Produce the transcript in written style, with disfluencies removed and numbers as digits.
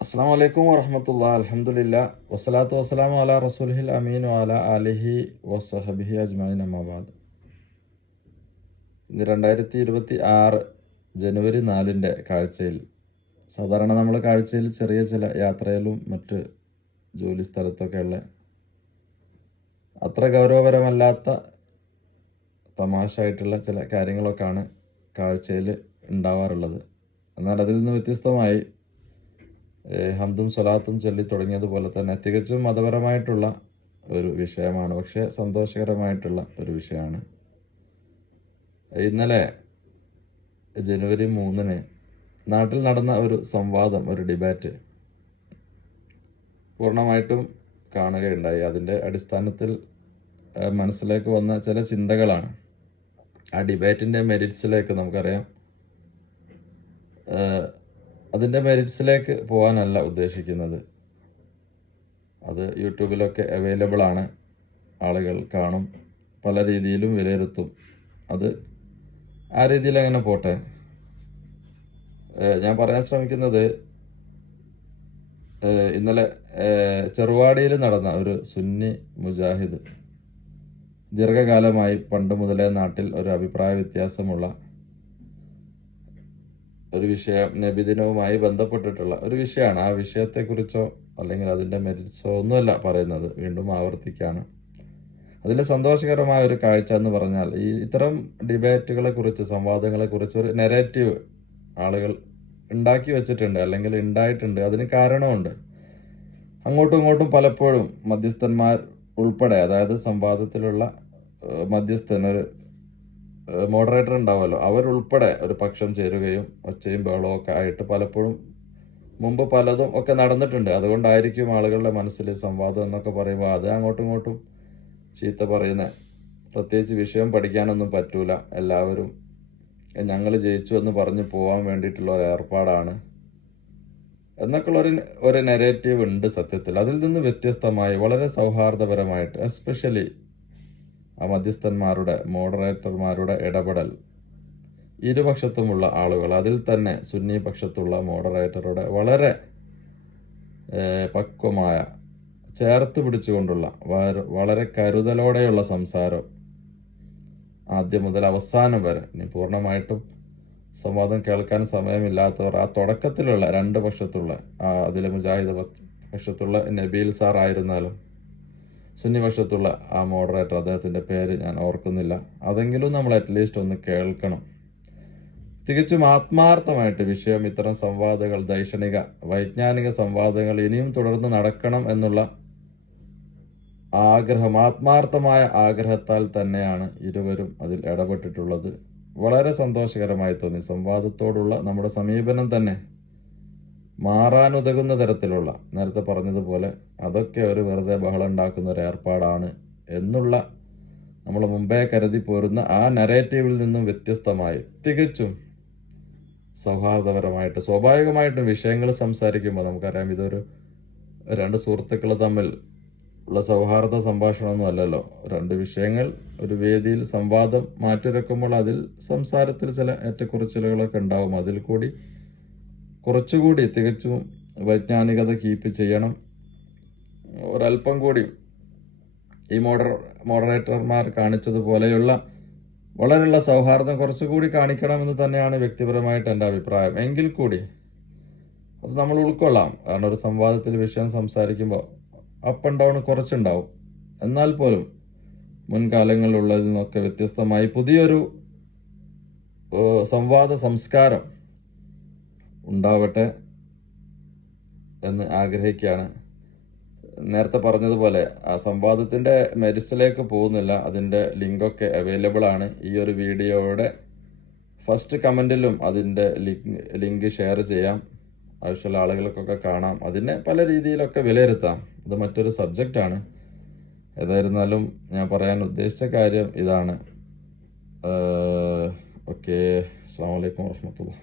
അസ്സലാമു അലൈക്കും വറഹ്മത്തുള്ളാഹി അൽഹംദുലില്ലാ വസ്സലാത്തു വസ്സലാമു അലാ റസൂലിഹിൽ അമീൻ വഅലാ ആലിഹി വസ്സഹബിഹി അജ്മഈൻ അമ്മാ ബഅദ്. ഇന്ന് 2026 ജനുവരി 4 കാഴ്ചയിൽ സാധാരണ നമ്മൾ കാഴ്ചയിൽ ചെറിയ ചില യാത്രയിലും മറ്റ് ജോലി സ്ഥലത്തൊക്കെയുള്ള അത്ര ഗൗരവപരമല്ലാത്ത തമാശായിട്ടുള്ള ചില കാര്യങ്ങളൊക്കെയാണ് കാഴ്ചയിൽ ഉണ്ടാവാറുള്ളത്. എന്നാൽ അതിൽ നിന്ന് വ്യത്യസ്തമായി ഹംദും സ്വലാത്തും ചൊല്ലി തുടങ്ങിയതുപോലെ തന്നെ തികച്ചും മതപരമായിട്ടുള്ള ഒരു വിഷയമാണ്, പക്ഷേ സന്തോഷകരമായിട്ടുള്ള ഒരു വിഷയമാണ്. ഇന്നലെ ജനുവരി 3 നാട്ടിൽ നടന്ന ഒരു സംവാദം, ഒരു ഡിബേറ്റ് പൂർണ്ണമായിട്ടും കാണുകയുണ്ടായി. അതിൻ്റെ അടിസ്ഥാനത്തിൽ മനസ്സിലേക്ക് വന്ന ചില ചിന്തകളാണ്. ആ ഡിബേറ്റിൻ്റെ മെരിറ്റ്സിലേക്ക് നമുക്കറിയാം, അതിൻ്റെ മെരിറ്റ്സിലേക്ക് പോകാനല്ല ഉദ്ദേശിക്കുന്നത്. അത് യൂട്യൂബിലൊക്കെ അവൈലബിൾ ആണ്, ആളുകൾ കാണും, പല രീതിയിലും വിലയിരുത്തും. അത് ആ രീതിയിൽ അങ്ങനെ പോട്ടെ. ഞാൻ പറയാൻ ശ്രമിക്കുന്നത്, ഇന്നലെ ചെറുവാടിയിൽ നടന്ന ഒരു സുന്നി മുജാഹിദ്, ദീർഘകാലമായി പണ്ട് മുതലേ നാട്ടിൽ ഒരു അഭിപ്രായ വ്യത്യാസമുള്ള ഒരു വിഷയം, നബിദിനവുമായി ബന്ധപ്പെട്ടിട്ടുള്ള ഒരു വിഷയമാണ്. ആ വിഷയത്തെക്കുറിച്ചോ അല്ലെങ്കിൽ അതിൻ്റെ മെരിറ്റ്സോ ഒന്നുമല്ല പറയുന്നത്, വീണ്ടും ആവർത്തിക്കുകയാണ്. അതിൽ സന്തോഷകരമായ ഒരു കാഴ്ച എന്ന് പറഞ്ഞാൽ, ഇത്തരം ഡിബേറ്റുകളെ കുറിച്ച്, സംവാദങ്ങളെ കുറിച്ച് ഒരു നെറേറ്റീവ് ആളുകൾ ഉണ്ടാക്കി വെച്ചിട്ടുണ്ട്, അല്ലെങ്കിൽ ഉണ്ടായിട്ടുണ്ട്. അതിന് കാരണമുണ്ട്. അങ്ങോട്ടും ഇങ്ങോട്ടും പലപ്പോഴും മധ്യസ്ഥന്മാർ ഉൾപ്പെടെ, അതായത് സംവാദത്തിലുള്ള മധ്യസ്ഥൻ, ഒരു മോഡറേറ്റർ ഉണ്ടാവുമല്ലോ, അവരുൾപ്പെടെ ഒരു പക്ഷം ചേരുകയും ഒച്ചയും ബഹളവും ഒക്കെ ആയിട്ട് പലപ്പോഴും മുമ്പ് പലതും ഒക്കെ നടന്നിട്ടുണ്ട്. അതുകൊണ്ടായിരിക്കും ആളുകളുടെ മനസ്സിൽ സംവാദം എന്നൊക്കെ പറയുമ്പോൾ അത് അങ്ങോട്ടും ഇങ്ങോട്ടും ചീത്ത പറയുന്നത്. പ്രത്യേകിച്ച് വിഷയം പഠിക്കാനൊന്നും പറ്റൂല, എല്ലാവരും ഞങ്ങൾ ജയിച്ചു എന്ന് പറഞ്ഞ് പോകാൻ വേണ്ടിയിട്ടുള്ള ഒരു ഏർപ്പാടാണ് എന്നൊക്കെയുള്ള ഒരു നെറേറ്റീവ് ഉണ്ട് സത്യത്തിൽ. അതിൽ നിന്ന് വ്യത്യസ്തമായി വളരെ സൗഹാർദ്ദപരമായിട്ട്, എസ്പെഷ്യലി ആ മധ്യസ്ഥന്മാരുടെ, മോഡറേറ്റർമാരുടെ ഇടപെടൽ, ഇരുപക്ഷത്തുമുള്ള ആളുകൾ, അതിൽ തന്നെ സുന്നി പക്ഷത്തുള്ള മോഡറേറ്ററുടെ വളരെ പക്വമായ, ചേർത്ത് പിടിച്ചുകൊണ്ടുള്ള, വളരെ കരുതലോടെയുള്ള സംസാരം ആദ്യം മുതൽ അവസാനം വരെ. ഇനി പൂർണ്ണമായിട്ടും സംവാദം കേൾക്കാൻ സമയമില്ലാത്തവർ ആ തുടക്കത്തിലുള്ള രണ്ട് പക്ഷത്തുള്ള, അതിലെ മുജാഹിദ് പക്ഷത്തുള്ള നബീൽ സാർ ആയിരുന്നാലും സുന്നി പക്ഷത്തുള്ള ആ മോഡറേറ്റർ, അദ്ദേഹത്തിൻ്റെ പേര് ഞാൻ ഓർക്കുന്നില്ല, അതെങ്കിലും നമ്മൾ അറ്റ്ലീസ്റ്റ് ഒന്ന് കേൾക്കണം. തികച്ചും ആത്മാർത്ഥമായിട്ട് വിഷയം, ഇത്തരം സംവാദങ്ങൾ, ദൈക്ഷണിക വൈജ്ഞാനിക സംവാദങ്ങൾ ഇനിയും തുടർന്ന് നടക്കണം എന്നുള്ള ആഗ്രഹം, ആത്മാർത്ഥമായ ആഗ്രഹത്താൽ തന്നെയാണ് ഇരുവരും അതിൽ ഇടപെട്ടിട്ടുള്ളത്. വളരെ സന്തോഷകരമായി തോന്നി. സംവാദത്തോടുള്ള നമ്മുടെ സമീപനം തന്നെ മാറാനുതകുന്ന തരത്തിലുള്ള, നേരത്തെ പറഞ്ഞതുപോലെ അതൊക്കെ ഒരു വെറുതെ ബഹളം ഉണ്ടാക്കുന്ന ഒരു ഏർപ്പാടാണ് എന്നുള്ള നമ്മൾ മുമ്പേ കരുതി പോരുന്ന ആ നരേറ്റീവിൽ നിന്നും വ്യത്യസ്തമായി തികച്ചും സൗഹാർദ്ദപരമായിട്ട്, സ്വാഭാവികമായിട്ടും വിഷയങ്ങൾ സംസാരിക്കുമ്പോൾ നമുക്കറിയാം, ഇതൊരു രണ്ട് സുഹൃത്തുക്കൾ തമ്മിൽ ഉള്ള സൗഹാർദ്ദ സംഭാഷണമൊന്നും അല്ലല്ലോ. രണ്ട് വിഷയങ്ങൾ ഒരു വേദിയിൽ സംവാദം മാറ്റുരക്കുമ്പോൾ അതിൽ സംസാരത്തിൽ ചില ഏറ്റക്കുറച്ചിലുകളൊക്കെ ഉണ്ടാവും. അതിൽ കൂടി കുറച്ചുകൂടി തികച്ചും വൈജ്ഞാനികത കീപ്പ് ചെയ്യണം. ഒരല്പം കൂടി ഈ മോഡറേറ്റർമാർ കാണിച്ചതുപോലെയുള്ള വളരെയുള്ള സൗഹാർദ്ദം കുറച്ചുകൂടി കാണിക്കണമെന്ന് തന്നെയാണ് വ്യക്തിപരമായിട്ട് എൻ്റെ അഭിപ്രായം. എങ്കിൽ കൂടി അത് നമ്മൾ ഉൾക്കൊള്ളാം. കാരണം ഒരു സംവാദത്തിൽ വിഷയം സംസാരിക്കുമ്പോൾ അപ്പ് ആൻഡ് ഡൗൺ കുറച്ചുണ്ടാവും. എന്നാൽ പോലും മുൻകാലങ്ങളിലുള്ളതിൽ നിന്നൊക്കെ വ്യത്യസ്തമായി പുതിയൊരു സംവാദ സംസ്കാരം ഉണ്ടാവട്ടെ എന്ന് ആഗ്രഹിക്കുകയാണ്. നേരത്തെ പറഞ്ഞതുപോലെ ആ സംവാദത്തിൻ്റെ മെരിറ്റ്സിലേക്ക് പോകുന്നില്ല. അതിൻ്റെ ലിങ്കൊക്കെ അവൈലബിൾ ആണ്. ഈ ഒരു വീഡിയോയുടെ ഫസ്റ്റ് കമൻറ്റിലും അതിൻ്റെ ലിങ്ക് ഷെയർ ചെയ്യാം. ആവശ്യമുള്ള ആളുകൾക്കൊക്കെ കാണാം. അതിനെ പല രീതിയിലൊക്കെ വിലയിരുത്താം. അത് മറ്റൊരു സബ്ജക്റ്റാണ്. ഏതായിരുന്നാലും ഞാൻ പറയാൻ ഉദ്ദേശിച്ച കാര്യം ഇതാണ്. ഓക്കെ, അസ്സലാമു അലൈക്കും വറഹ്മത്തുള്ളാഹി.